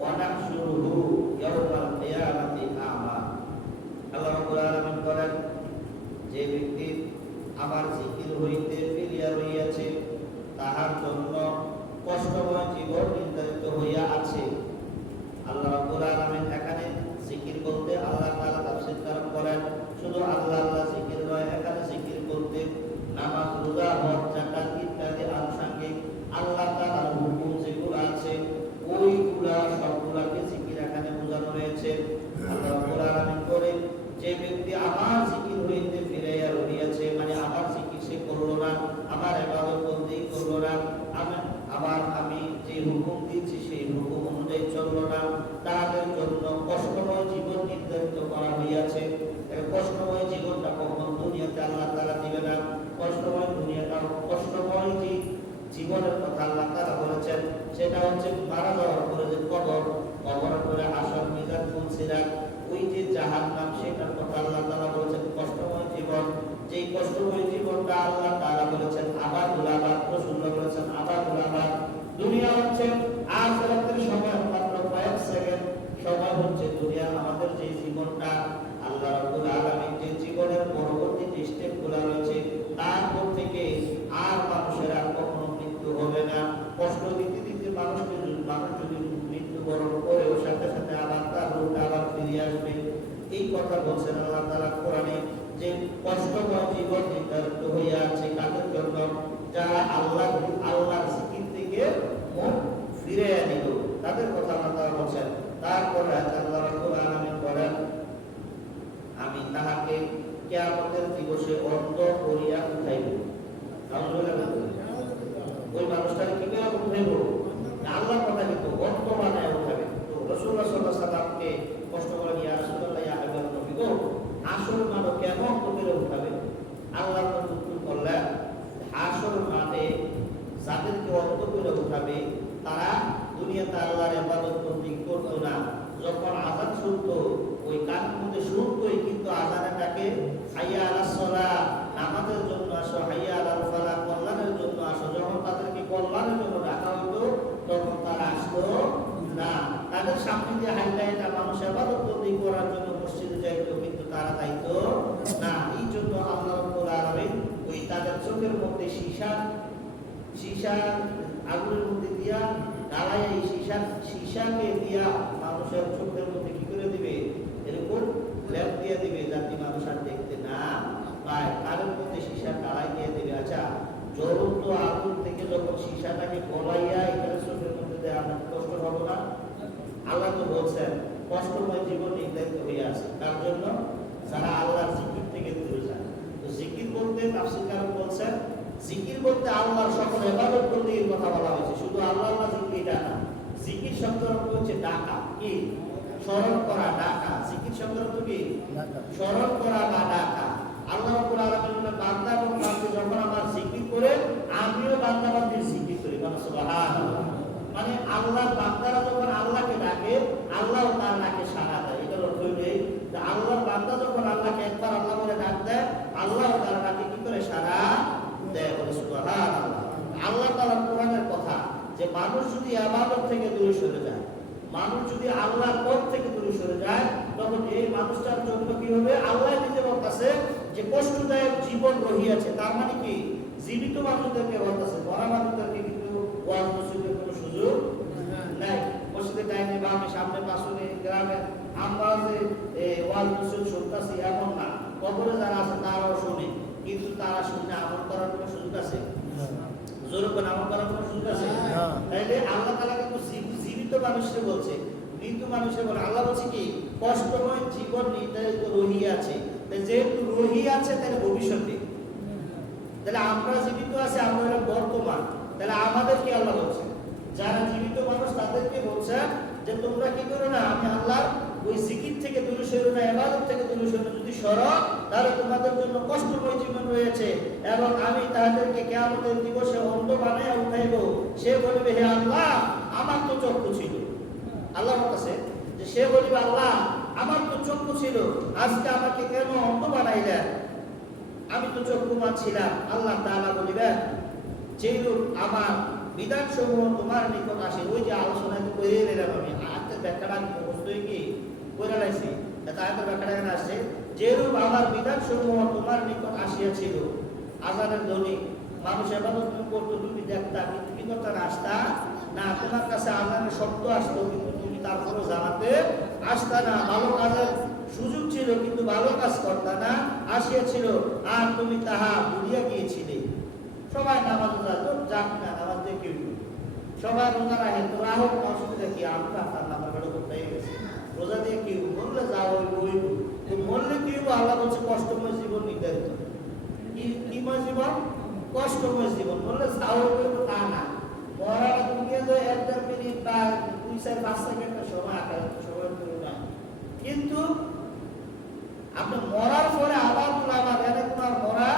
ونحشره يوم মুফাসসিররা ওই যে জাহান্নাম সেটার কথা আল্লাহ তাআলা বলেছেন কষ্টময় জীবন, যেই কষ্টময় জীবনটা আল্লাহ তাআলা বলেছেন আবাদুল আবাদ, রাসূলুল্লাহ বলেছেন আবাদুল আবাদ। দুনিয়া হচ্ছে আখিরাতের সময় মাত্র কয়েক সেকেন্ড সময় হচ্ছে দুনিয়া। আমাদের যে জীবনটা আল্লাহ রাব্বুল আলামিন যে জীবনের পরবর্তী যে স্টেপগুলো রয়েছে তারপর থেকে আর মানুষের আর কখনো মৃত্যু হবে না। কষ্ট দিতে দিতে মানুষ যদি মৃত্যুবরণ করেও সাথে সাথে আবার তার রূপটা আবার ফিরে আসবে। এই কথা বলছেন আল্লাহ তাআলা কোরআনে যে কষ্টময় জীবন নির্ধারিত হয়ে আছে কাদের জন্য? যারা আল্লাহর জিকির থেকে মুখ ফিরে নিল তাদের কথা আল্লাহ তাআলা বলছেন। তারপরে আল্লাহ রাব্বুল আলামিন বলেন আমি তাহাকে কিয়ামতের দিবসে অন্ধ করিয়া উঠাইব। ওই মানুষটাকে কি করে উঠাইব? আল্লাহ কথা কিন্তু অন্ধ বানায় উঠাবে। তো রাসূলুল্লাহ সাল্লাল্লাহু আলাইহি ওয়াসাল্লামকে কষ্ট করে ইয়া রাসূলুল্লাহ ইয়া হাবিবাল্লাহ নবী গো আসল মানুষ কেন অন্ধ করে উঠাবে? আল্লাহ উত্তর করলেন আসল মাঠে যাদেরকে অন্ধ করে উঠাবে তারা দুনিয়াতে আল্লাহর ইবাদত করতো না। যখন আযান শুনতো ওই কানের মধ্যে শুনতোই কিন্তু আযানের ডাকে হাইয়া আলাস সালাহ নামাজের জন্য আসো, হাইয়া আলাল ফালাহ কল্যাণের জন্য আসো, যখন তাদেরকে কল্যাণের জন্য ডাকা হতো তখন তারা আসতো না। তাদের সামনে যে হাইলাইটটা মানুষ ইবাদত করার জন্য মসজিদে যাইতো কিন্তু তারা যাইতো না। এই জন্য আল্লাহ রাব্বুল আলামিন ওই তাদের চোখের মধ্যে সীসা আগুনের মধ্যে দিয়া জ্বালায় এই সীসাকে দিয়া মানুষের চোখের মধ্যে কি করে দিবে? এরকম ল্যাম্প দিয়ে দিবে যাতে মানুষ আর দেখতে না পায়। কারের মধ্যে সীসা জ্বালাই দিয়ে দিবে। আচ্ছা জ্বলন্ত আগুন থেকে যখন সীসাটাকে গলাইয়া এখানে চোখের মধ্যে দেয় আপনার কষ্ট হবে না? আল্লাহ তো বলছেন কষ্টময় জীবন নির্ধারিত হয়ে আছে তার জন্য যারা আল্লাহর জিকির থেকে দূরে যায়। তো জিকির বলতে তাফসীরকার বলছেন জিকির বলতে আল্লাহর সকল ইবাদত বন্দেগীর কথা বলা হয়েছে, শুধু আল্লাহর জিকির এটা না। জিকির শব্দের অর্থ হচ্ছে ডাকা, কি স্মরণ করা, ডাকা। জিকির শব্দের অর্থ কি স্মরণ করা বা ডাকা। আল্লাহ রাব্বুল আলামিন বলেন বান্দা এবং বান্দী যখন আমার জিকির করে আমিও বান্দা বান্দীর জিকির করি। সুবহানাল্লাহ। মানে আল্লাহর বান্দারা যখন আল্লাহকে ডাকে আল্লাহও তার ডাকে সাড়া দেয়। এটার অর্থ হলো যে আল্লাহর বান্দা যখন আল্লাহকে একবার আল্লাহ বলে ডাক দেয় আল্লাহও তার ডাকে কি করে সাড়া দেয়। বলে সুবহানাল্লাহ। আল্লাহ তাআলার কোরআনের কথা যে মানুষ যদি ইবাদত থেকে দূরে সরে যায়, মানুষ যদি আল্লাহর পথ থেকে দূরে সরে যায় তখন এই মানুষটার জন্য কি হবে? আল্লাহ নিজে বলতেছে যে কষ্টদায়ক জীবন রহিয়াছে। তার মানে কি জীবিত মানুষদেরকে বলতেছে, মরা মানুষদেরকে কিন্তু ওয়াজ নসিহতের কোনো সুযোগ নাই। মসজিদে টাইমে বামে সামনে পাশে গ্রামে আমরা যে ওয়াজ নসিহত শুনতেছি এমন না। কবরে যারা আছে তারাও শুনে কিন্তু তারা শুনে আমল করার কোনো সুযোগ আছে? জোরে করে আমল করার কোনো সুযোগ আছে? তাইলে আল্লাহ তাআলা কিন্তু জীবিত মানুষকে বলছে, মৃত মানুষকে বলে। আল্লাহ বলছে কি কষ্টময় জীবন নির্ধারিত রহিয়াছে। যেহেতু রহিয়াছে তাহলে ভবিষ্যতে, তাহলে আমরা জীবিত আছি, আমরা হলো বর্তমান। তাহলে আমাদেরকে আল্লাহ বলছে যারা জীবিত মানুষ তাদেরকে বলছে যে তোমরা কি করো না, আমি আল্লাহ ওই জিকির থেকে দূরে সরো না, ইবাদত থেকে দূরে সরো। যদি সরো তাহলে তোমাদের জন্য কষ্টময় জীবন রয়েছে এবং আমি তাদেরকে কিয়ামতের দিবসে অন্ধ বানায়া উঠাইব। সে বলবে হে আল্লাহ আমার তো চক্ষু ছিল। আল্লাহ বলতেছে যে সে বলবে আল্লাহ আমার তো চক্ষু ছিল, আজকে আমাকে কেন অন্ধ বানাইলেন? আমি তো চক্ষুমান ছিলাম। আল্লাহ তাআলা বলিবেন যেরূপ আমার বিধানসমূহ তোমার নিকট আসে। ওই যে আলোচনায় তো করে নিলাম আমি, আয়াতের ব্যাখ্যাটা মুখস্থই কি করে লাইছি। আয়াতের ব্যাখ্যাটা এখানে আসছে যেরূপ আমার বিধানসমূহ তোমার নিকট আসিয়াছিল। আযানের ধ্বনি মানুষ ইবাদত করতো, তুমি দেখতা কিন্তু কি করতে আসতা না। তোমার কাছে আযানের শব্দ আসতো কিন্তু তুমি তারপরে জানাতে আসতা না। ভালো কাজের সুযোগ ছিল কিন্তু ভালো কাজ করতা না, আসিয়াছিল আর তুমি তাহা ভুলিয়া গিয়েছিলে। সবাই নামাজ যাক না, নামাজ দিয়ে কেউ সবাই রোজা রাখে, তো রাহুল অসুবিধা কি? আমরা তার নামাজ করতে গেছি, রোজা দিয়ে কেউ বললে যাও ওই তো মরলে কি হবো? আল্লাহ বলছে কষ্টময় জীবন নির্ধারিত। কিময় জীবন? কষ্টময় জীবন। বললে যাও তা না, মরার দুনিয়া তো 1-1.5 মিনিট বা 2-4-5 সেকেন্ডের সময় আকার সময় না। কিন্তু আপনি মরার পরে আবার এনে তোমার মরা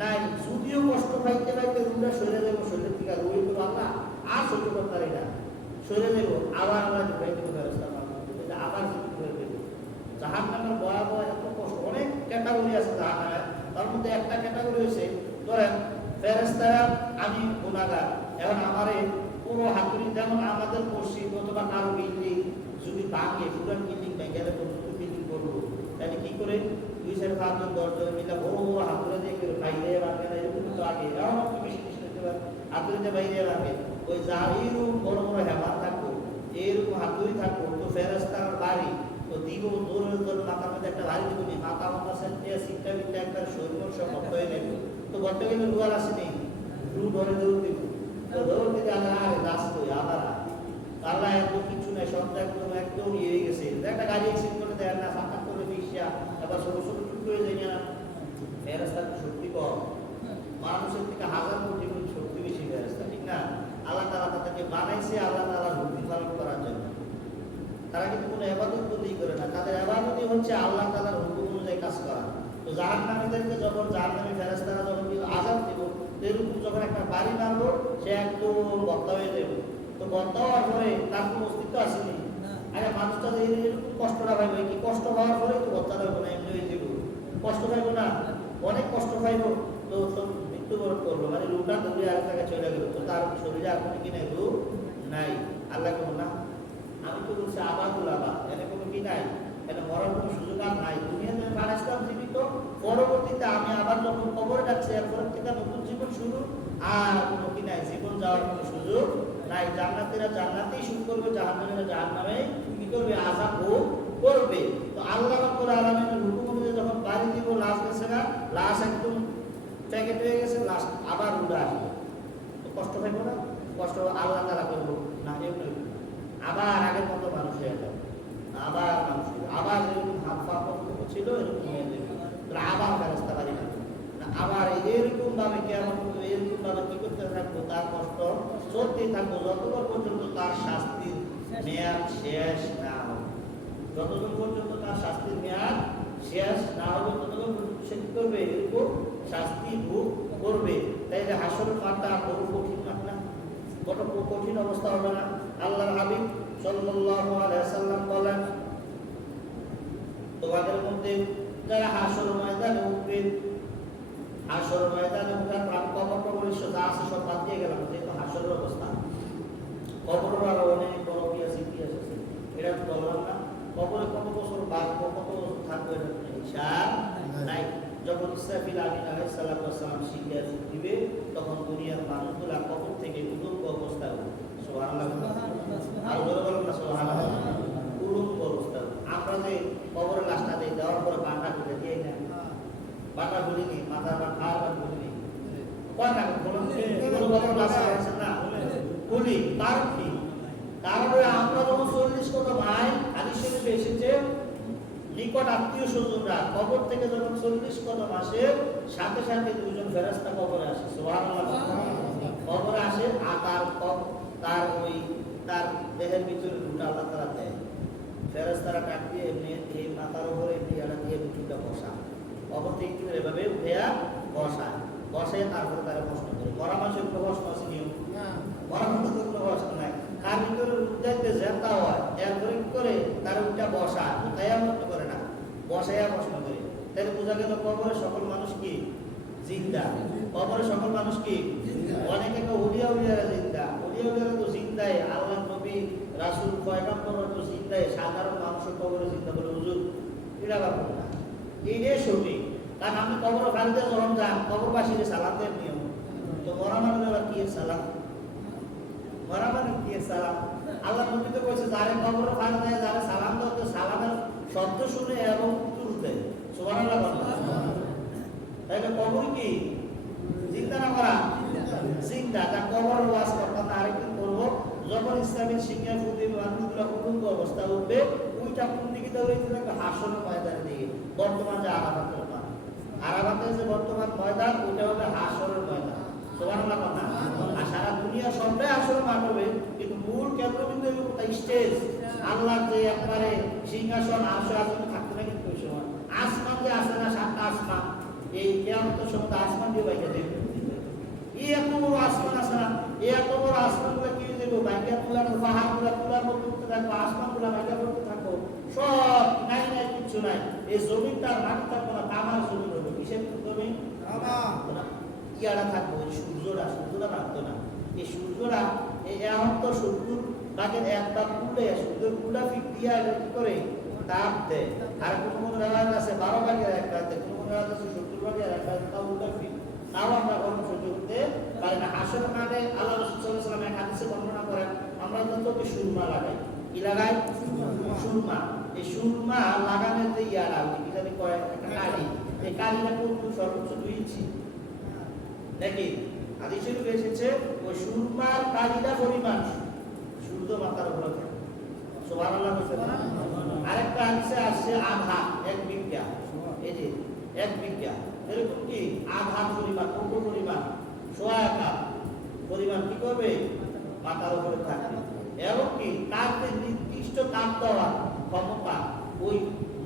নাই। যদিও কষ্ট পাইতে পাইতে রুমটা সরে যাবো, শরীরের থেকে রুই করবো আল্লাহ আর সহ্য করতে পারি না, সরে যাবো, আবার আমরা পাইতে ব্যবস্থা আবার মধ্যে একটা ক্যাটাগরি হয়েছে, ধরেন ফেরেশতারা আমি গুনাহগার, এখন আমারে পুরো হাতুড়ি, যেমন আমাদের মসজিদ অথবা কারো বিল্ডিং যদি ভাঙে, পুরান বিল্ডিং ভেঙে গেলে বিল্ডিং করবো, তাহলে কি করে 2-4-5 জন 10 জন মিলে বড় বড় হাতুড়ে দিয়ে কেউ বাইরে রাখবে না, এরকম তো আগে এরাও একটু বেশি বেশি করতে পারে, হাতুড়ি দিয়ে বাইরে রাখবে, ওই যা এইরকম বড় বড় হেমার থাকবো, এইরকম হাতুড়ি থাকবো, তো ফেরেশতার বাড়ি তো দিব দৌড়ের জন্য মাথার মধ্যে একটা বাড়ি দিব, মাথা মাথা সেন্টে সিটটা বিটটা একবার শরীর সব বন্ধ হয়ে যাবে, তো বন্ধ গেলে রুয়ার আসেনি, রু ধরে দৌড় দিব, তো দৌড় দিতে আগে রাস্ত আবার আল্লাহ এত কিছু নাই, সব একদম ইয়ে হয়ে গেছে, একটা গাড়ি অ্যাক্সিডেন্ট করে দেয় না, সাক্ষাৎ করে ফিসিয়া আবার ছোট ছোট টুকরো হয়ে যায় না, ফেরেশতার শক্তি কম, মানুষের থেকে 1000 কোটি গুণ শক্তি বেশি ফেরেশতা, ঠিক না? আল্লাহ তাআলা তাদেরকে বানাইছে আল্লাহ তাআলার হুকুম পালন করার জন্য। তারা কিন্তু কোনো ইবাদত বন্দেগী করে না, তাদের ইবাদতই হচ্ছে আল্লাহ তাআলার হুকুম অনুযায়ী কাজ করা। তো জাহান্নামীদেরকে যখন জাহান্নামী ফেরেশতারা যখন আযাব দিব, এরকম যখন একটা বাড়ি মারবো, সে একদম বদ্ধ হয়ে যাবে, তো বদ্ধ হওয়ার পরে তার কোনো অস্তিত্ব আসেনি। আরে মানুষটা যে এরকম কষ্টটা পাইবে, কি কষ্ট হওয়ার পরে তো বচ্চাটা হবে না, এমনি হয়ে যাবে, কষ্ট পাইবো না, অনেক কষ্ট পাইবো, তো মৃত্যুবরণ করবো, মানে রুটা দৌড়ে আর জায়গায় চলে গেল, তো তার শরীরে আর কোনো কি নাই, রূপ নাই। আল্লাহ কোনো না, আমি তো বলছি আবাদুল আবাদ, এনে কোনো কি নাই, এটা মরার কোনো সুযোগ আর নাই, দুনিয়াতে বানাইছিলাম জীবিত, পরবর্তীতে আমি আবার যখন কবরে যাচ্ছি এরপর থেকে নতুন জীবন শুরু, আর কোনো কি নাই, জীবন যাওয়ার কোনো সুযোগ নাই। জান্নাতীরা জান্নাতেই শুরু করবে, জাহান্নামীরা জাহান্নামে কি করবে, আযাব ভোগ করবে। তো আল্লাহ রাব্বুল আলামিনের হুকুম অনুযায়ী যখন বাড়ি দিব, লাশ গেছে না, লাশ একদম প্যাকেট হয়ে গেছে, লাশ আবার উড়ে আসবে, তো কষ্ট পাইব না, কষ্ট আল্লাহ তাআলা করবো না, এমনি আবার আগের মতো মানুষ হয়ে যাবে, আবার মানুষ আবার যেরকম হাত পা ছিল এরকম হয়ে যাবে, আবার ফেরেশতা বাড়ি না, আবার এরকম ভাবে কেমন এরকম ভাবে কি করতে থাকবো, তার কষ্ট চলতেই থাকবো যতক্ষণ পর্যন্ত তার শাস্তির মেয়াদ শেষ না হবে, যতক্ষণ পর্যন্ত তার শাস্তির মেয়াদ শেষ না হবে ততক্ষণ পর্যন্ত সে কি করবে, এরকম শাস্তি ভোগ করবে। তাই যে হাসরের মাঠটা বড় কঠিন মাঠ না, বড় কঠিন অবস্থা হবে না। আল্লাহর হাবিব সাল্লাল্লাহু আলাইহি ওয়াসাল্লাম বলেন, তোমাদের মধ্যে যারা হাসর ময়দানে উঠবে, হাসর ময়দানে উঠার পর কবর কবরের যা আছে সব বাদ দিয়ে গেলাম, যেহেতু হাসরের অবস্থা, কবরের আরো অনেক বড় কি আছে এটা তো বললাম না, কবরে কত বছর বাঁচবো, কত বছর থাকবো, এটা হিসাব নাই। যখন ইসরাফিল আমিন আলাইহিস সালাম শিখে দিবে, তখন দুনিয়ার মানুষগুলা কবর থেকে উলঙ্গ অবস্থায় উঠবে, সুবহানাল্লাহ, আর বলে বলেন না সুবহানাল্লাহ, উলঙ্গ অবস্থা। আমরা যে কবরের লাশটা দিয়ে দেওয়ার পরে বাঁকা তুলে দিয়ে না, বাঁকা বলিনি, মাথা বা খাওয়ার বলিনি, কয়টা বলুন না বলি, কারণ কি? তারপরে আমরা যখন 40 কদম হাদিস শরীফে এসেছে, নিকট আত্মীয় স্বজনরা কবর থেকে যখন 40 কদম আসে, সাথে সাথে দুজন ফেরেশতা কবরে আসে, সুবহানাল্লাহ, কবরে আসে, আর তার ওই তার দেহের ভিতরে দুটো আল্লাহ তাআলা দেয়, ফেরেশতারা কাট দিয়ে এমনি এই মাথার উপরে দিয়াটা দিয়ে দুটো বসা, কবর থেকে কিন্তু এভাবে উঠেয়া বসে তারপরে তারা প্রশ্ন করে, মরা মানুষের প্রশ্ন আছে নিয়ম, মরা মানুষের কোনো প্রশ্ন নাই, তার ভিতরে উদ্যাইতে জেতা হয়, এরপরে কি করে তার উঠটা বসা, উঠাইয়া মতো করে না, বসাইয়া প্রশ্ন করে। তাহলে বোঝা গেল কবরে সকল মানুষ কি জিন্দা, কবরে সকল মানুষ কি, অনেকে উলিয়ারা জিন্দা, উলিয়ারা তো জিন্দাই, আল্লাহ নবী রাসূল পয়গম্বর তো জিন্দাই, সাধারণ মানুষের কবরে জিন্দা বলে হুজুর এটা ব্যাপার না, এইটাই সঠিক। কারণ আমি কবর ফালিতে যখন যান, কবরবাসীকে সালাম দেন নিয়ম, তো মরা মানুষের আবার কি সালাম, মরা মানুষ কি সালাম, আল্লাহ নবী তো কইছে যারে কবর ফাল দেয়, যারে সালাম দেয়, তো সালামের শব্দ শুনে এবং উত্তর দেয়, সুবহানাল্লাহ। তাহলে কবর কি জিন্দা না মরা, জিন্দা। তা কবর ওয়াজ করতাম আরেকদিন করবো, যখন ইসলামের শিক্ষা ফুটে মানুষগুলো উলঙ্গ অবস্থা উঠবে, ওইটা কোন দিকে দৌড়াইতে থাকবে, হাসরের ময়দানের দিকে। বর্তমান যে আরাফাতের মাঠ, আরাফাতের যে বর্তমান ময়দান, ওইটা হবে হাসরের ময়দান, সুবহানাল্লাহ কথা। আর সারা দুনিয়া সবটাই হাসরের মাঠ হবে, কিন্তু মূল কেন্দ্রবিন্দু হবে কোথায়, স্টেজ, আল্লাহ যে একবারে সিংহাসন আরশে আসন থাকতে না, কিন্তু ওই সময় আসমান যে আসে না, 7টা আসমান, এই কিয়ামতের সময় আসমান দিয়ে বাইকে দেবে, এই এত বড় আসমান আছে না, এই এত বড় আসমানগুলো কি হয়ে যাবে, বাইকে তোলার পাহাড়গুলো তোলার মতো করতে থাকবো, আসমানগুলো বাইকে করতে থাকবো, সব নাই কিচ্ছু নাই, এই জমিনটার মাটি থাকবো না, তামার জমিন হবে, কিসের জমিন, ইয়ারা থাকবো, ওই সূর্যরা রাখতো না। এই সূর্যরা এখন তো 70 ভাগের 1 ভাগ উল্টে সূর্যের উল্টা ফিট দিয়া কি করে তাপ দেয়। আর কোনো রেওয়াজ আছে 12 ভাগের 1 ভাগ, কোনো রেওয়াজ আছে 70 ভাগের 1 ভাগ, তাও উল্টা ফিট, তাও আমরা গরম সহ্য করতে পারি না। হাসর মাঠে আল্লাহ রাসূল সাল্লাল্লাহু আলাইহি ওয়াসাল্লাম এক হাদিসে বর্ণনা করেন, আমরা তো সুরমা লাগাই। কি লাগাই? সুরমা। এই সুরমা লাগানোর যে ইয়ারা কি জানি কয় একটা কালি, এই কালিটা কিন্তু সর্বোচ্চ 2 ইঞ্চি নাকি হাদিসে এসেছে। ওই সুরমার কালিটা পরিমাণ সূর্য মাথার উপরে থাকে। সুবহানাল্লাহ। আরেকটা হাদিসে আসছে আধা 1 বিঘা, এই যে 1 বিঘা এরকম কি আধা পরিমাণ, কত পরিমাণ, সোয়া কাপ পরিমাণ কি করবে মাথার উপরে থাকবে। এবং কি তার যে নির্দিষ্ট তাপ দেওয়ার ক্ষমতা, ওই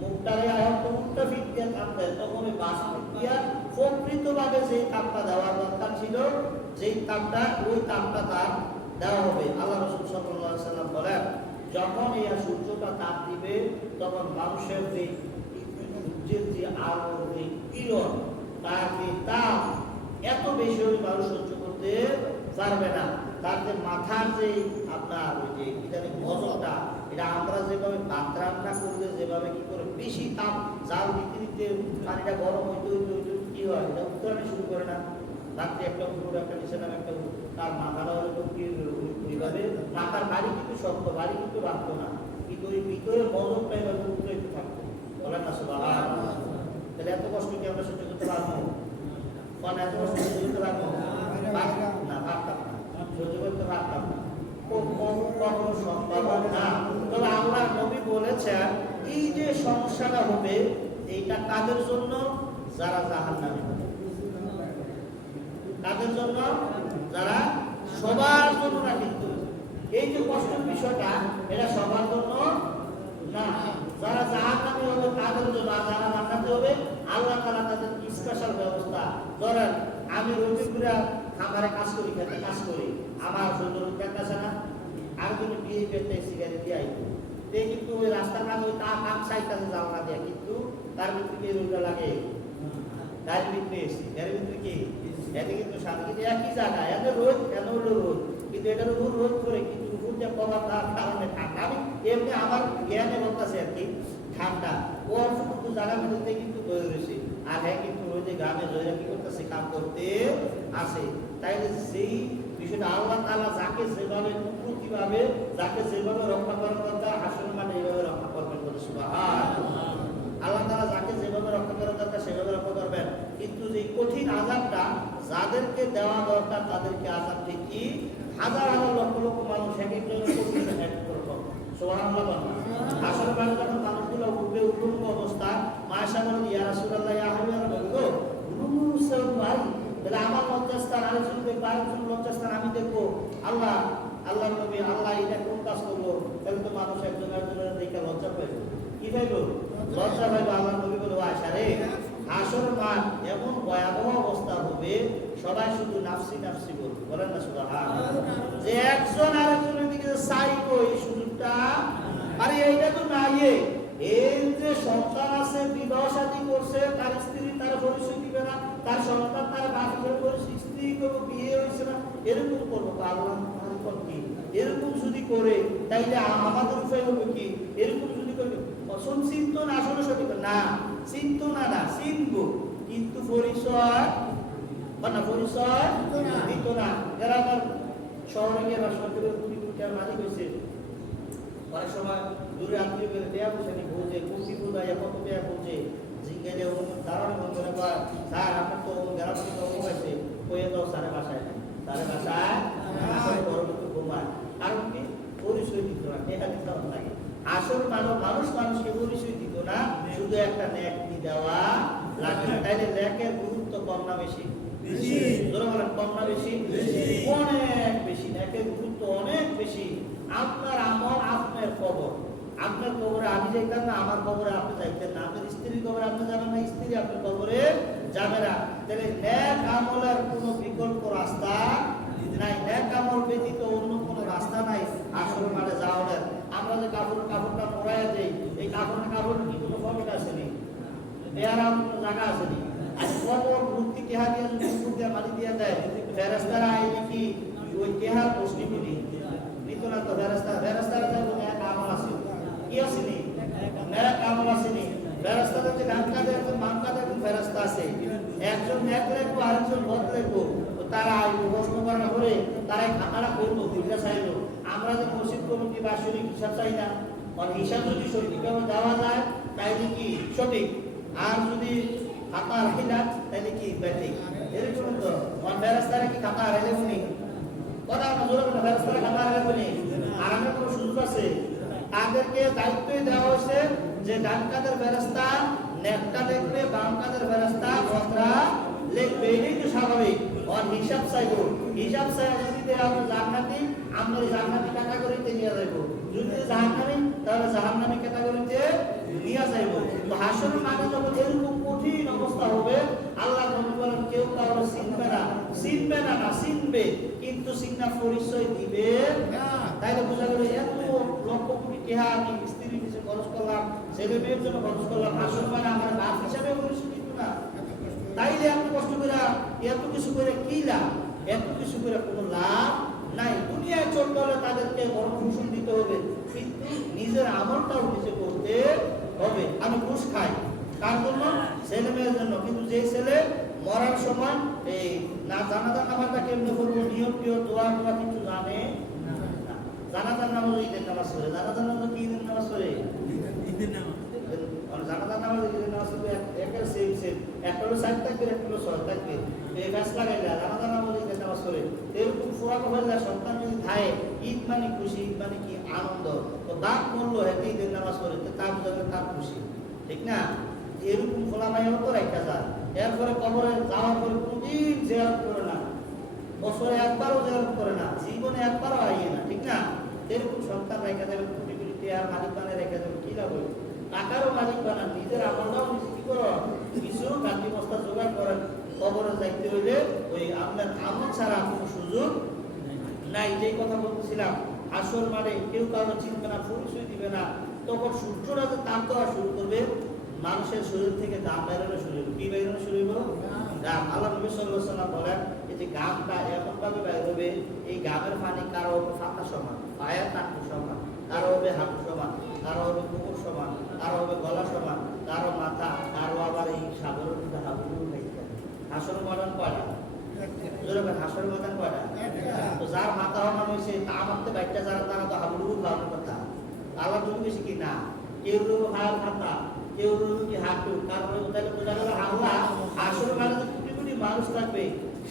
মুখটারে আয়ত্ত উল্টা ফিট দিয়ে তাপ দেয়, তখন ওই বাষ্পিক দিয়া প্রকৃতভাবে যে তাপটা দেওয়ার দরকার ছিল, যেই তাপটা, ওই তাপটা তার দেওয়া হবে। আল্লাহ রাসূল সাল্লাল্লাহু আলাইহি ওয়াসাল্লাম বলেন, যখন এই সূর্যটা তাপ দিবে, তখন মানুষের যে সূর্যের যে আলোর যে কিরণ, তার যে তাপ এত বেশি হলে মানুষ সহ্য করতে পারবে না। তার যে মাথার যে আপনার ওই যে কি জানি মজকটা, এটা আমরা যেভাবে ভাত রান্না করলে যেভাবে কি করে বেশি তাপ জাল দিতে দিতে পানিটা গরম হইতে হইতে হইতে কি হয়, এটা উত্তরানি শুরু করে না। রাত্রে একটা উপরে একটা নিচে নামে একটা, তার মাথাটা হয়তো কি ওইভাবে, মাথার বাড়ি কিন্তু শক্ত, বাড়ি কিন্তু রাখতো না, কিন্তু ওই ভিতরে মজকটা এভাবে উত্তরিত থাকতো। বলেন না সুবহানাল্লাহ। তাহলে এত কষ্ট কি আমরা সহ্য করতে পারবো? কোন এত কষ্ট সহ্য করতে পারবো না? পারতাম না, সহ্য করতে পারতাম না, কখনো সম্ভব না। তবে আল্লাহ নবী বলেছেন, এই যে সমস্যাটা হবে, এইটা কাদের জন্য? যারা জাহান্নামী হবে। কাদের জন্য? যারা, সবার জন্য না কিন্তু। এই যে কষ্টের বিষয়টা, এটা সবার জন্য না। যারা জাহান্নামী হবে তাদের জন্য। আর যারা জান্নাতে হবে, আল্লাহ তাআলা তাদের স্পেশাল ব্যবস্থা। ধরেন আমি রোজপুরা খামারে কাজ করি, খেতে কাজ করি, আমার জন্য আছে না, আর যদি বিয়ে পেতে সিগারেট দিয়ে আইতো, তে কিন্তু ওই রাস্তার কাছে ওই তা কাম সাইডটাতে জানলা দেয়া, কিন্তু তার ভিতরে রোজটা লাগে গাড়ির ভিতরে এসে, গাড়ির ভিতরে কি এতে কিন্তু সাথে কিন্তু একই জায়গায়, এত রোদ কেন হলো রোদ, কিন্তু এটার উপর রোদ করে, কিন্তু উপর যে প্রভাব তার কারণে ঠান্ডা। আমি এমনি আমার জ্ঞানে বলতেছি আর কি, ঠান্ডা ও অল্পটুকু জায়গার ভিতরে কিন্তু বয়ে রয়েছে, আর হ্যাঁ কিন্তু রোদে গ্রামে জয়রা কি করতেছে, কাম করতে আসে। তাইলে সেই বিষয়টা আল্লাহ তাআলা যাকে যেভাবে প্রতিভাবে, যাকে যেভাবে রক্ষা করার দরকার, হাসরের মাঠে এইভাবে রক্ষা করবেন। বলে সুবহানাল্লাহ। আল্লাহ তাআলা যাকে যেভাবে রক্ষা করার দরকার সেভাবে রক্ষা করবেন, কিন্তু যে কঠিন আযাবটা যাদেরকে দেওয়া দরকার তাদেরকে আযাব ঠিকই হাজার হাজার লক্ষ লক্ষ মানুষ এক একজনের কঠিন এক করব। সুবহানাল্লাহ। হাসরের মাঠে যখন মানুষগুলো উঠবে উলঙ্গ অবস্থা, মায়েশা বলেন, ইয়া রাসূলুল্লাহ, ইয়া হাবিবাল্লাহ, ভাই তাহলে আমার লজ্জাস্থান আরেকজন দেখবো, আরেকজন লজ্জাস্থান আমি দেখবো, আল্লাহ আল্লাহ নবী, আল্লাহ এটা কোন কাজ করবো? তাহলে তো মানুষ একজন একজনের দেখে লজ্জা পাইব। কি পাইব? লজ্জা পাইব। আল্লাহ নবী বলে, আশা রে, হাসর মাঠ এমন ভয়াবহ অবস্থা হবে, সবাই শুধু নাফসি নাফসি বলবে। বলেন না সুবহানাল্লাহ। যে একজন আরেকজনের দিকে চাইবো, এই সুযোগটা, আরে এইটা তো নাই। এই যে সন্তান আছে, বিবাহ শাদী করছে, তার স্ত্রী তার পরিচয় দিবে না, তার সন্তান তার বাপের পরিচয়, স্ত্রী করবো, বিয়ে হয়েছে না, এরকম করবো। আল্লাহ কি এরকম যদি করে, তাইলে আমাদের উপায় হবে কি? এরকম যদি করে চিন্তন আসলে সঠিক না, চিন্তনা না, চিনবো, কিন্তু পরিচয় না, পরিচয় দিত না। যারা আমার শহরে গিয়ে বা সরকারের 2 কোটি টাকার মালিক হয়েছে, অনেক সময় দূরে আত্মীয় করে দেয়া বসেনি, বলছে কুচি বোঝায় কত দেয়া বলছে, জিজ্ঞাসা দাঁড়ানো মনে কয়, স্যার আপনার তো গ্রাম থেকে হয়েছে, কয়ে দাও স্যারের বাসায়, স্যারের বাসায় বড় লোক ঘুমায়। কারণ কি? পরিচয় দিত না, এটা দিতে লাগে। আসল মানুষ মানুষকে পরিচয় দিত না, শুধু একটা ন্যাকটি দেওয়া লাগে। তাইলে ন্যাকের গুরুত্ব কম না বেশি? কম না বেশি? অনেক বেশি। ন্যাকের গুরুত্ব অনেক বেশি। আপনার আমল আপনার কবর, আপনার কবরে আমি যাইতাম না, আমার কবরে আপনি যাইতেন না, আপনার স্ত্রীর কবরে আপনি যাবেন না, স্ত্রী আপনার কবরে যাবে না। তাহলে ন্যাক আমলের কোনো বিকল্প রাস্তা নাই, ন্যাক আমল ব্যতীত অন্য কোনো রাস্তা নাই আসলে মাঠে যাওয়ার। আমরা যে কাপড়টা পরাইয়া দেই, এই কাপড়ের কি কোনো ফমিট আসেনি, বেয়ারাম কোনো জায়গা আসেনি। আর কবর ভর্তি টেহা দিয়ে যদি উপর দিয়ে মারি দিয়ে দেয় ফেরেশতারা আইলে কি ওই টেহার প্রশ্নগুলি নিত না তো ফেরেশতারা যাবো এক আমল আছে কি আসেনি নেক আমল আসেনি ফেরেশতাদের যে ডান কাঁধে একজন বাম কাঁধে একজন ফেরেশতা আছে একজন নেক লেখবো আরেকজন বদ লেখবো তারা প্রশ্ন করা করে তারাই খাতাটা করবো দুইটা চাইলো আমরা যে মসজিদ কমিটি বা শরীর হিসাব চাই না আর হিসাব যদি সঠিকভাবে দেওয়া যায় তাইলে কি সঠিক আর যদি খাতা রাখি না তাইলে কি ব্যাঠিক এরকম তো ফেরেশতারা কি খাতা হারাইলে বলি কথা আমরা জোরে করে ফেরেশতারা খাতা হারাইলে বলি আর আমার কোনো সুযোগ আছে তাদেরকে দায়িত্বই দেওয়া হয়েছে যে ডান কাঁধের ফেরেশতা নেকটা দেখবে বাম কাঁধের ফেরেশতা কথা লিখবে এটাই তো স্বাভাবিক আর হিসাব চাইবো হিসাব চাই যদি আমরা জান্নাতি আমরা জান্নাতি ক্যাটাগরিতে নিয়ে যাইবো যদি জাহান্নামী তাহলে জাহান্নামী ক্যাটাগরিতে নিয়ে যাইবো তো হাসরের মাঠে যখন এরকম কঠিন অবস্থা হবে আল্লাহ নবী বলেন কেউ কারো চিনবে না চিনবে কিন্তু চিন্তা পরিচয় দিবে না তাইলে বোঝা গেল এত লক্ষ কোটি টাকা আমি স্ত্রীর পিছনে খরচ করলাম ছেলে মেয়ের জন্য খরচ করলাম হাসরের মাঠে আমার বাপ হিসাবে পরিচয় দিত না তাইলে এত কষ্ট করে এত কিছু করে কি লাভ এত কিছু করে কোনো লাভ নাই দুনিয়ায় চলতে হলে তাদেরকে ভরণ দিতে হবে কিন্তু নিজের আমলটাও নিজে করতে হবে আমি ঘুষ খাই কার জন্য ছেলে মেয়ের জন্য কিন্তু যে ছেলে মরার সময় এই না জানাজার নামাজটা কেমনে করবো নিয়ম প্রিয় দোয়া টোয়া কিছু জানে না জানাজার নামাজ ঈদের নামাজ পড়ে জানাজার নামাজ কি ঈদের নামাজ পড়ে ঈদের নামাজ জানাজার নামাজ ঈদের নামাজ পড়ে একের সেম একটা হলো 60 থাকবে একটা হলো 6 থাকবে এই গাছ লাগাইলে জানাজার নামাজ ঈদের নামাজ পড়ে এরকম ফোড়া করলে সন্তান যদি থাকে ঈদ মানে খুশি ঈদ মানে কি আনন্দ তো দাঁত মূল্য হেঁটে ঈদের নামাজ পড়ে তার বুঝাবে তার খুশি ঠিক না এরকম ফোলা মাইও তো রাখা যায় এরপরে কবরে যাওয়ার পরে কোনদিন জিয়ারত করে না বছরে একবারও জিয়ারত করে না জীবনে একবারও আইয়ে না ঠিক না এরকম সন্তান রেখে দেবে কোটি কোটি টাকার মালিক বানিয়ে রেখে দেবে কি লাভ হবে টাকারও মালিক বানান নিজের আমলটাও নিজে কি করো কিছু কান্তি বস্তা জোগাড় করেন কবরে যাইতে হইলে ওই আপনার আমল ছাড়া কোনো সুযোগ নাই যেই কথা বলতেছিলাম আসল মানে কেউ কারো চিনবে না পরিচয় দিবে না তখন সূর্যরা যে তাপ দেওয়া শুরু করবে মানুষের শরীর থেকে গাম বেরোনো শুরু হবে কি বেরোনো শুরু হবে গাম আল্লাহ নবী সাল্লাল্লাহু আলাইহি ওয়াসাল্লাম বলেন এই যে গামটা এমন ভাবে বের হবে এই গামের পানি কারো হবে ফাঁকা সমান পায়ের টাকু সমান কারো হবে হাঁটু সমান কারো হবে কুকুর সমান কারো হবে গলা সমান কারো মাথা কারো আবার এই সাগরের মধ্যে হাবুডুবু খাইতে হাসর ময়দান কয়টা হাসর ময়দান কয়টা তো যার মাথা হমান হয়েছে তা আমাদের বাইকটা যারা তারা তো হাবুডুবু খাওয়ানোর কথা আল্লাহ তুমি বেশি কি না কেউ হায়ার মাথা কেউ কি হাঁটু কারণ তাহলে বোঝা গেল আল্লাহ আসলে মানে কোটি কোটি মানুষ থাকবে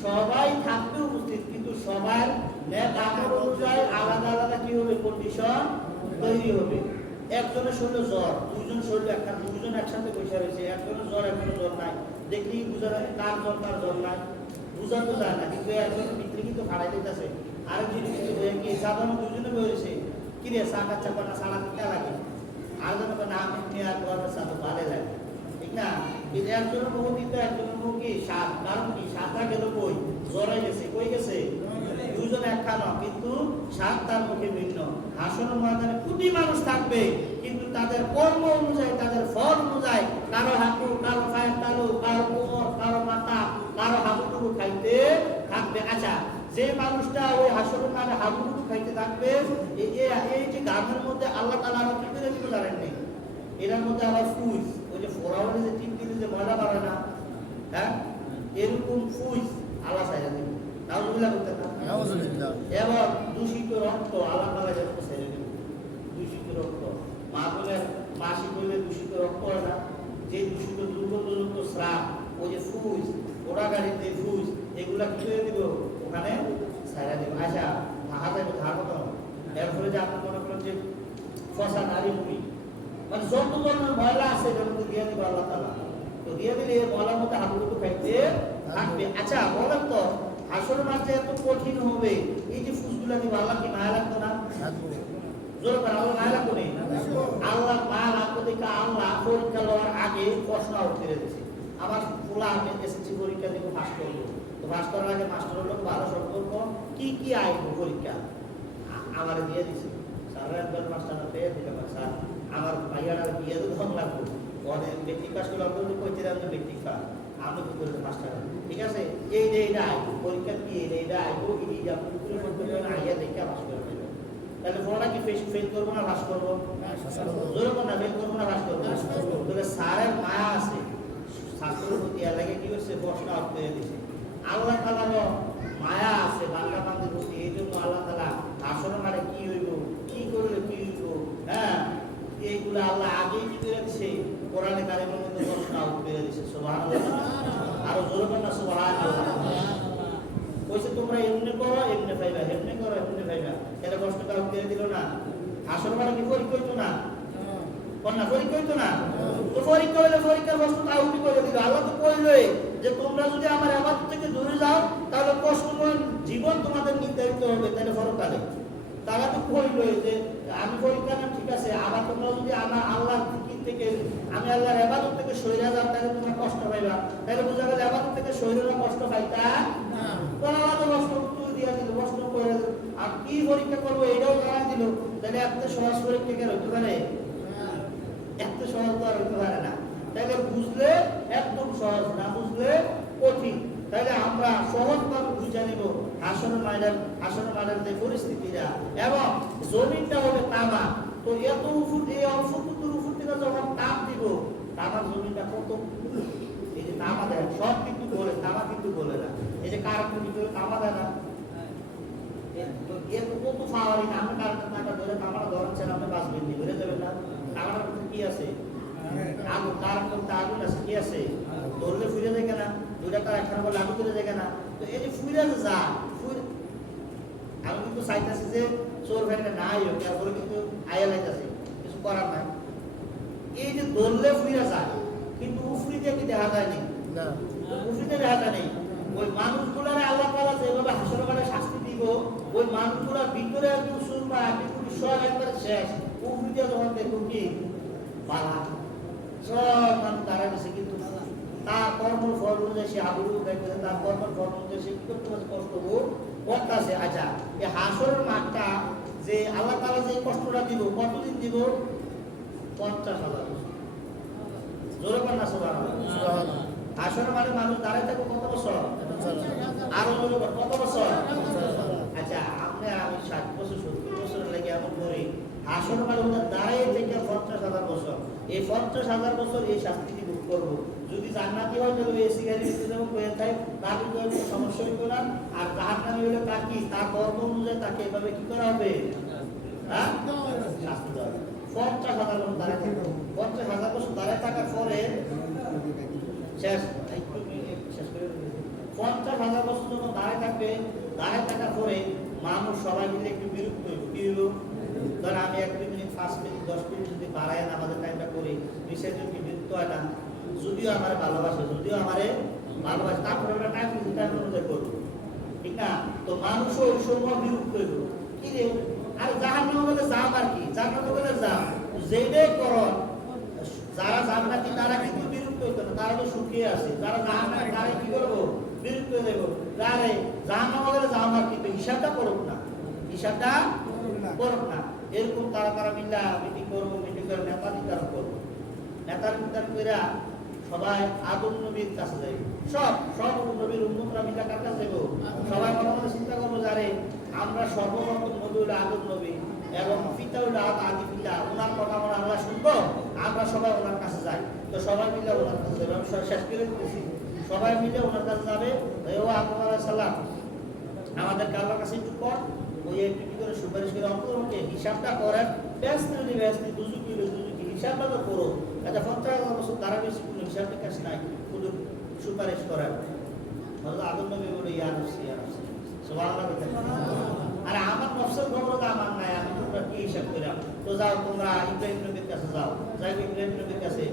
সবাই থাকবে উপস্থিত কিন্তু সবার নেক আমল অনুযায়ী আলাদা আলাদা কি হবে কন্ডিশন তৈরি হবে একজনের শরীরে জ্বর দুইজন শরীরে দুইজন একসাথে বসে রয়েছে একজনের জ্বর একজনের জ্বর নাই দেখলি বুঝা যায় কার জ্বর নাই বুঝা তো যায় না কিন্তু একজনের ভিতরে কিন্তু খাড়াই দিতেছে আরেকজন কি সাধারণ দুইজনে বসেছে কি রে চা কাচ্চা পানা সারা দিতে লাগে আর জন্য নাম নিয়ে আর তোমার সাথে ভালো লাগে ঠিক না কিন্তু একজনের মুখ দিতে একজনের মুখ কি সাত কারণ কি সাতটা গেল কই জ্বরে গেছে কই গেছে দুইজন একখানা কিন্তু সাত তার মুখে ভিন্ন হাসর ময়দানে কোটি মানুষ থাকবে কিন্তু তাদের কর্ম অনুযায়ী তাদের ফল অনুযায়ী কারো হাঁটু কারো পায়ের তালু কারো কোমর কারো মাথা কারো হাবুডুবু খাইতে থাকবে আচ্ছা যে মানুষটা ওই হাসরের মাঠে হাবুডুবু খাইতে থাকবে এই যে গামের মধ্যে আল্লাহ তাআলা আরো কি করে দিতে জানেন নেই এর মধ্যে আবার ফুইস ওই যে ফোরাওয়ালে যে টিপ দিলে যে ময়লা বাড়ে না হ্যাঁ এরকম ফুইস আল্লাহ চাইরা দিবে নাউজুবিল্লাহ করতে না নাউজুবিল্লাহ এবার দূষিত রক্ত আল্লাহ তাআলা যেন ছেড়ে দিবে দূষিত রক্ত মা বলে মাসি বলে দূষিত রক্ত হয় না যে দূষিত দুর্গন্ধযুক্ত স্রাব ওই যে ফুইস ওরা গাড়ির যে ফুইস এগুলা কি করে দিব ওখানে ছাইরা দিব আচ্ছা মাথা যাবে ধারণা এরপরে যে আপনি মনে করেন যে ফসা নারী মুড়ি মানে যত ধরনের ময়লা আছে এটার মধ্যে দিয়ে দিব আল্লাহ তাআলা তো দিয়ে দিলে ময়লার মধ্যে হাবুডুবু খাইতে থাকবে আচ্ছা বলেন তো আসল মাঝে এত কঠিন হবে এই যে ফুসগুলা দিব আল্লাহ কি মায়া লাগতো না জোর করে আল্লাহ মায়া লাগতো নেই আল্লাহ মায়া লাগতো দেখে আল্লাহ পরীক্ষা লওয়ার আগে প্রশ্ন আউট করে দিয়েছে আমার পোলা আমি এসএসসি পরীক্ষা দিব পাস করবো তো পাস করার আগে মাস্টারের লোক ভালো সম্পর্ক কি কি আইবো পরীক্ষা আমার দিয়ে দিছে স্যার একবার মাস্টার পেয়ে দিতে পারে স্যার আমার ভাইয়ার বিয়ে তো ধম লাগবে অনেক ব্যক্তি পাস করলে আপনি কইতে রাখবেন ব্যক্তি পাস আপনি কি করে পাস করেন, ঠিক আছে? এইটা আইব পরীক্ষা দিয়ে এইটা আইব, এইটা আপনি পুরো করতে পারেন, আইয়া দেখে পাস করে ফেলবেন। তাহলে পড়াটা কি ফেল করবো না পাস করবো? জোর না ফেল করবো না পাস করবো? তাহলে স্যারের মায়া আছে, ছাত্রের প্রতি এলাকায় কি হচ্ছে প্রশ্ন আউট করে দিছে। আল্লাহ তাআলারও মায়া আছে বান্দা বান্দির প্রতি, এই জন্য আল্লাহ তাআলা আসলে মানে কি হইব, কি করলে কি হইব, হ্যাঁ এইগুলো আল্লাহ আগেই কি করে দিছে, কোরআনে কারিমের মধ্যে প্রশ্ন আউট করে দিছে। সুবহানাল্লাহ, আরো জোরে বলেন না সুবহানাল্লাহ। কইছে তোমরা এমনি করো এমনি পাইবা, এমনি করো এমনি পাইবা, এটা প্রশ্ন আউট করে দিল না। আসলে মানে কি পরীক্ষা হইতো না, না পরীক্ষা হইতো না? তো পরীক্ষা হইলে পরীক্ষার প্রশ্ন আউটই করে দিল। আল্লাহ তো কইলই যে তোমরা যদি আমার ইবাদত থেকে দূরে যাও তাহলে কষ্টময় জীবন তোমাদের নির্ধারিত হবে, তাহলে পরকালে। তারা তো কইলই যে আমি পরীক্ষা না, ঠিক আছে, আবার তোমরা যদি আমার আল্লাহর জিকির থেকে, আমি আল্লাহর ইবাদত থেকে সরে যাও তাহলে তোমরা কষ্ট পাইবা। তাহলে বোঝা গেল ইবাদত থেকে সরে যাওয়া কষ্ট পাইতা না। তো আল্লাহ তো প্রশ্ন উত্তর দিয়া দিল, প্রশ্ন করে দিল, আর কি পরীক্ষা করবো এটাও জানা দিল। তাহলে এত সহজ পরীক্ষা কেন হতে পারে? এত সহজ তো আর হতে পারে না। তাহলে বুঝলে একদম সহজ, না বুঝলে কঠিন। তাহলে আমরা সহজভাবে বুঝে নিব হাসনের মাঠের যে পরিস্থিতিটা, এবং জমিনটা হবে তামা। তো এত উপর এই অল্প উপর থেকে যখন তাপ দিব, তামার জমিনটা কত, এই যে তামা দেয় সব কিন্তু বলে, তামা কিন্তু বলে না। এই যে কারেন্টের ভিতরে তামা দেয় না, এত কত পাওয়ারি না। আমরা কারেন্টের তামা ধরে তামাটা ধরাচ্ছেন, আপনি বাঁচবেন নি, বেড়ে যাবেন না। তামাটার মধ্যে কি আছে? আগুন। কারেন্ট করতে আগুন আছে, কি আছে? ধরলে ফুরে যায় কেনা, দুইটা তার একখানা বলে আগুন করে যায় কেনা। তো এই যে ফুরে যা আমি কিন্তু চাইতেছি যে চোর ভ্যানটা নাই হোক, তারপরে কিন্তু আয়া লাইতেছে, কিছু করার নাই। এই যে ধরলে ফুরে যায়, কিন্তু উফরিতে কি দেখা যায় নেই, উফরিতে দেখা যায় নেই। ওই মানুষগুলারে আল্লাহ তাআলা যেভাবে হাসরের মাঠে শাস্তি দিব, ওই মানুষগুলার ভিতরে একদম সুরমা বিপুল সব একবারে শেষ। উফরিতে যখন দেখুন কি বালা সব মানুষ দাঁড়ায় গেছে, কিন্তু তার কর্মর ফল অনুযায়ী সে আবু দেখতেছে, তার কর্মর ফল অনুযায়ী সে কি করতে পারছে, কষ্ট করতেছে। আচ্ছা, এই হাসরের মাঠটা যে আল্লাহ তাআলা যে কষ্টটা দিব, কতদিন দিব? 50,000 বছর। জোরে বলেন না সুবহানাল্লাহ। হাসরের মাঠে মানুষ দাঁড়ায় থাকবে কত বছর? আরো জোরে বলেন, কত বছর? আচ্ছা, আপনি আমি 60 বছর 70 বছর লেগে এমন করি, হাসরের মাঠে দাঁড়ায় থেকে 50,000 বছর, এই 50,000 বছর এই শাস্তি ভোগ করবো। যদি জান্নাতি হয় তাহলে এসি গাড়ি যেমন হয়ে থাকে, তার ভিতরে কোনো সমস্যা হইত না। আর জাহান্নামী হলে তার কি, তার কর্ম অনুযায়ী তাকে এভাবে কি করা হবে, হ্যাঁ, শাস্তি দেওয়া হবে। 50,000 বছর দাঁড়ায় থাকবে, 50,000 বছর দাঁড়ায় থাকার পরে শেষ, শেষ করে 50,000 বছর যখন দাঁড়ায় থাকবে, দাঁড়ায় থাকার পরে মানুষ সবাই মিলে একটু বিরক্ত হইব। কি হইব? ধর আমি 1-2 মিনিট 5 মিনিট 10 মিনিট যদি বাড়ায় আমাদের টাইমটা করি, বিষয় যদি বিরক্ত হয় না, যদিও আমার ভালোবাসে, তারপরে আমরা টাইম অনুযায়ী করবো, ঠিক না? তো মানুষও ওই সময় বিরক্ত হইব। কি রে, আর জাহান্নামে বলে যাও, আর কি জান্নাতে বলে যাও, যেটাই করো। যারা জান্নাতি তারা কিন্তু বিরক্ত হইতো না, তারা তো সুখী আছে। যারা জাহান্নামে তারা কি করবো, বিরক্ত হয়ে যাবো। আরে জাহান্নামে বলে যাও, আর কিন্তু হিসাবটা করুক না, হিসাবটা করুক না। এরকম তারা মিল্লা মিটিং করবো, মিটিং করে নেতা নির্ধারণ করবো। নেতার নির্ধারণ করে সবাই আদম নবীর কাছে যাই, সব নবীর উম্মতরা মিল্লা কার কাছে যাবো? সবাই মনে মনে চিন্তা করবো যে আরে আমরা সর্বপ্রথম নবী হলো আদম নবী, এবং পিতা হলো আদি পিতা, ওনার কথা আমরা আল্লাহ শুনবো, আমরা সবাই ওনার কাছে যাই। তো সবাই মিলে ওনার কাছে যাবে, আমি শেষ করে দিতেছি। সবাই মিলে ওনার কাছে যাবে, ও আদম আলাইহিস সালাম আমাদেরকে আল্লাহর কাছে একটু পর, ওই একটু কি করে সুপারিশ করে অন্তরকে হিসাবটা করেন, ব্যস্ত দুজুকি হিসাবটা তো করো। আচ্ছা, 50,000 বছর দ্বারা বেশি কোনো হিসাব নিকাশ নাই, শুধু সুপারিশ করেন। আদম নবী বলে ইয়া নফসি সুবহানাল্লাহ। আরে আমার নফসের খবর তো আমার নাই, আমি তোমরা কি হিসাব করিলাম? তো যাও তোমরা ইব্রাহিম নবীর কাছে যাও, যাই ইব্রাহিম নবীর কাছে,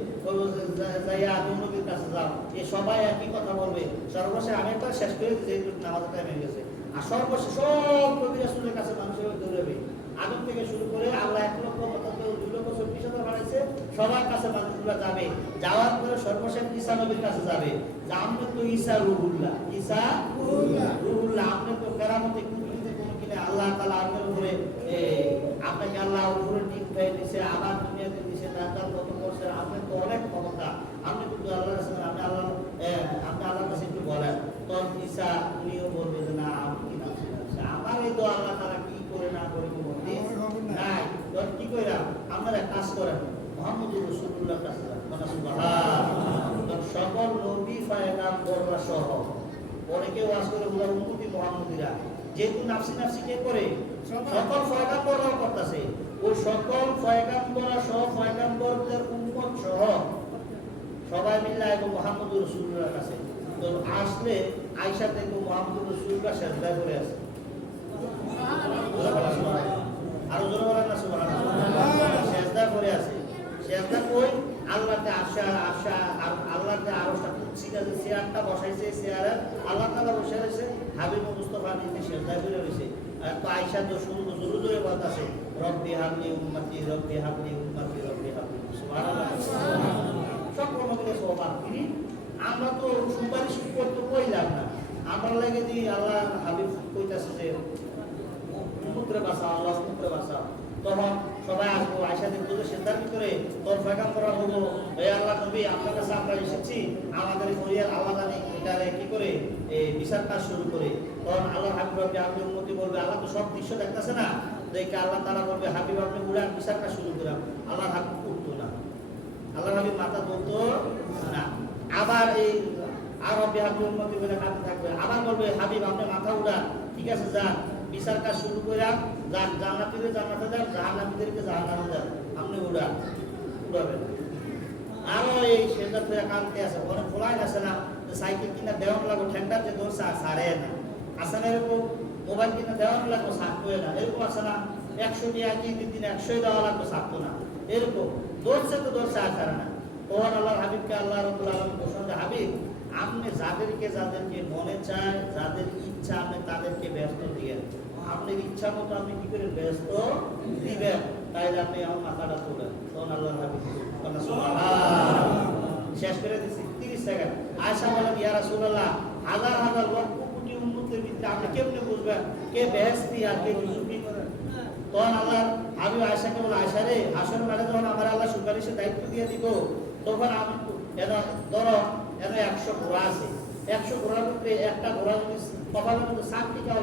যাইয়া আদম নবীর কাছে যাও। এই সবাই একই কথা বলবে। সর্বশেষ আমি একবার শেষ করে দিচ্ছি, নামাজ টাইম হয়ে গেছে। আর সর্বশেষ সব নবী রাসূলের কাছে মানুষের দৌড়াবে। আদম থেকে শুরু করে আল্লাহ 1,75,000 বানাইছে, সবার কাছে মানুষগুলো যাবে। যাওয়ার পরে সর্বশেষ ঈসা নবীর কাছে যাবে। আপনি তো ঈসা রুহুল্লাহ, আপনি তো কেরামতে কিনে আল্লাহ তাআলা আপনার উপরে, আপনাকে আল্লাহ উপরে টিক হয়ে দিছে, আবার দুনিয়াতে দিছে, দাতার মতো করছে, আপনি তো অনেক ক্ষমতা, আপনি কিন্তু আল্লাহ রাসূল, আপনি আল্লাহ আপনারা কাজ করেন মুহাম্মদুর রাসূলুল্লাহ কাছে যান, মানে সুবহানাল্লাহ। সকল নবী পয়গাম্বররা সহ অনেকে ওয়াজ করে বলে উম্মতি মুহাম্মদীরা, যেহেতু নাফসি নাফসি কে করে সকল পয়গাম্বররাও করতেছে, ওই সকল পয়গাম্বররা সহ পয়গাম্বরদের উম্মত সহ সবাই মিলে এবং মুহাম্মদুর রাসূলুল্লাহর কাছে তো আসলে আয়েশা দেখো মুহাম্মদুর রাসূলুল্লাহ সেজদায় পড়ে আছে। আরো জোরে বলেন না সুবহানাল্লাহ। সেজদা করে আছে, সেজদা কই আল্লাহতে আশা আর আল্লাহতে আরশটা কুরসিটা যে চেয়ারটা বসাইছে, চেয়ারে আল্লাহ তাআলা বসে আছে, হাবিব মুস্তাফা নিজে সেজদা করে রইছে। আর তো আয়েশা তো শুরু জোরে জোরে বলতাছে রব্বি হাবলি উম্মতি রব্বি হাবলি উম্মতি রব্বি হাবলি সুবহানাল্লাহ। সকল নবীর সওয়াব তিনি আমরা তো সুপারিশ করতে কইলাম না, আমরা লাগে দি আল্লাহ হাবিব কইতাছে যে পুত্র বাসা আল্লাহ পুত্র বাসা, তখন সবাই আসবো আয়েশা দেখতো যে সেটার ভিতরে তোর পয়গাম্বররা বলবো হে আল্লাহ নবী আপনার কাছে আমরা এসেছি, আমাদের ফরিয়াদ আল্লাহ জানে এটারে কি করে বিচার কাজ শুরু করে। তখন আল্লাহ হাবিব রব্বি আপনি উন্নতি বলবে, আল্লাহ তো সব দৃশ্য দেখতেছে না, দেখে আল্লাহ তাআলা বলবে হাবিব আপনি উড়ান বিচার কাজ শুরু করাম, আল্লাহ হাবিব উঠতো না, আল্লাহ হাবিব মাথা তুলতো না। আবার এই আর রব্বি আপনি উন্নতি বলে কাঁদতে থাকবে, আবার বলবে হাবিব আপনি মাথা উড়ান, ঠিক আছে যান বিচার কাজ শুরু করে যান, জান্নাতীদের জান্নাতে যান, জাহান্নামীদেরকে জাহান্নামে যান, আপনি উড়াবেন। আরো এই সেটা তো কাঁদতে আছে, অনেক খোলাই আছে না যে সাইকেল কিনা দেওয়ান লাগো ঠেন্ডার যে দৌড় সারে না, আসে না এরকম মোবাইল কিনা দেওয়ান লাগো সারতো না, এরকম আছে না 100 দিয়ে দিন 100 দেওয়া লাগবে সারতো না, এরকম দৌড়ছে তো দৌড়ছে আর সারে না। তখন আল্লাহ হাবিবকে আল্লাহ রাব্বুল আলামিন ঘোষণা দেন হাবিব আপনি যাদেরকে মনে চায় যাদের ইচ্ছা আপনি তাদেরকে ব্যস্ত দিয়েন, আপনার ইচ্ছা মতো আপনি কি করে ব্যস্ত দিবেন, তাইলে আপনি আমার মাথাটা তোলেন। তখন আল্লাহ হাবিব শেষ করে দিচ্ছি 30 সেকেন্ড। আয়েশা বলেন ইয়া রাসূলুল্লাহ হাজার হাজার লক্ষ কোটি উম্মতের ভিতরে আপনি কেমনে বুঝবেন কে বেহেশতি আর কে দুজকি? তখন আল্লাহ হাবিব আয়েশাকে বলে আয়েশা রে আসল মানে যখন আমার আল্লাহ সুপারিশের দায়িত্ব দিয়ে দিব, তখন আমি ধরো 100 ঘোড়া আছে, 100 ঘোড়ার ভিতরে একটা ঘোড়া যদি কপালের মধ্যে 7 টিকা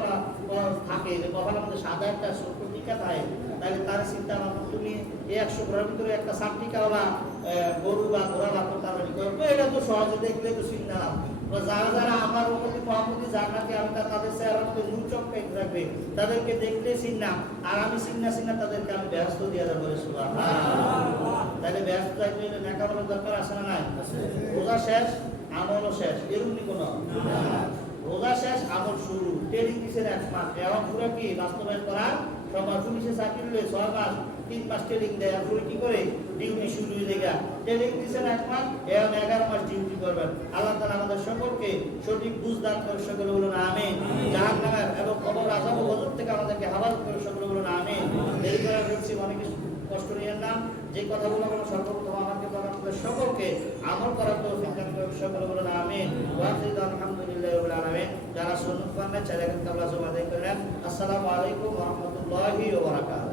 থাকে, কপালের মধ্যে সাদা একটা ছোট্ট টিকা থাকে, তাহলে তার চিন্তা ভাবনা তুমি এই 100 ঘোড়ার ভিতরে একটা 7 টিকাওয়ালা গরু বা ঘোড়া বা কোরবানি করবে, এটা তো সহজে দেখলে তো চিন্তা। যারা যারা আমার উম্মতি মুহাম্মদি জান্নাতে আমি তাদের চেহারা মধ্যে নূর চমকাই থাকবে, তাদেরকে দেখলে চিন্না, আর আমি চিন্না তাদেরকে আমি ব্যস্ত দিয়ে দেবো সুবহানাল্লাহ। তাহলে ব্যস্ত থাকলে নেকামলের দরকার আছে না নাই? রোজা শেষ আমলও শেষ, এরকম কোনো রোজা শেষ আমল শুরু, ট্রেনিং দিচ্ছেন 1 মাস, এখন পুরো কি বাস্তবায়ন করার সময় পুলিশে চাকরি হলে 6 মাস 3 মাস ট্রেনিং দেয়, আর পুরো কি করে ডিউটি শুরু হয়ে যায়, ট্রেনিং দিচ্ছেন 1 মাস, এখন 11 মাস ডিউটি করবেন। আল্লাহ তাআলা আমাদের সকলকে সঠিক বুঝ দান করে, সকলে বলুন আমিন। জাহান্নামের এবং কবর আযাব ও গজব থেকে আমাদেরকে হেফাজত করে, সকলে বলুন আমিন। দেরি করে ফেলছি, অনেক কষ্ট নিয়েন না, যে কথাগুলো বলো সর্বপ্রথম আমাকে আপনাদের সকলকে আমল করার তৌফিক দান করুন, সকলে বলুন আমিন। ওয়া আখিরু আলহামদুলিল্লাহি রাব্বিল আলামিন। যারা সুন্নাত পালন চাইলে কিন্তু আল্লাহ জমা দেয় করেন। আসসালামু আলাইকুম ওয়া রাহমাতুল্লাহি ওয়া বারাকাতুহু।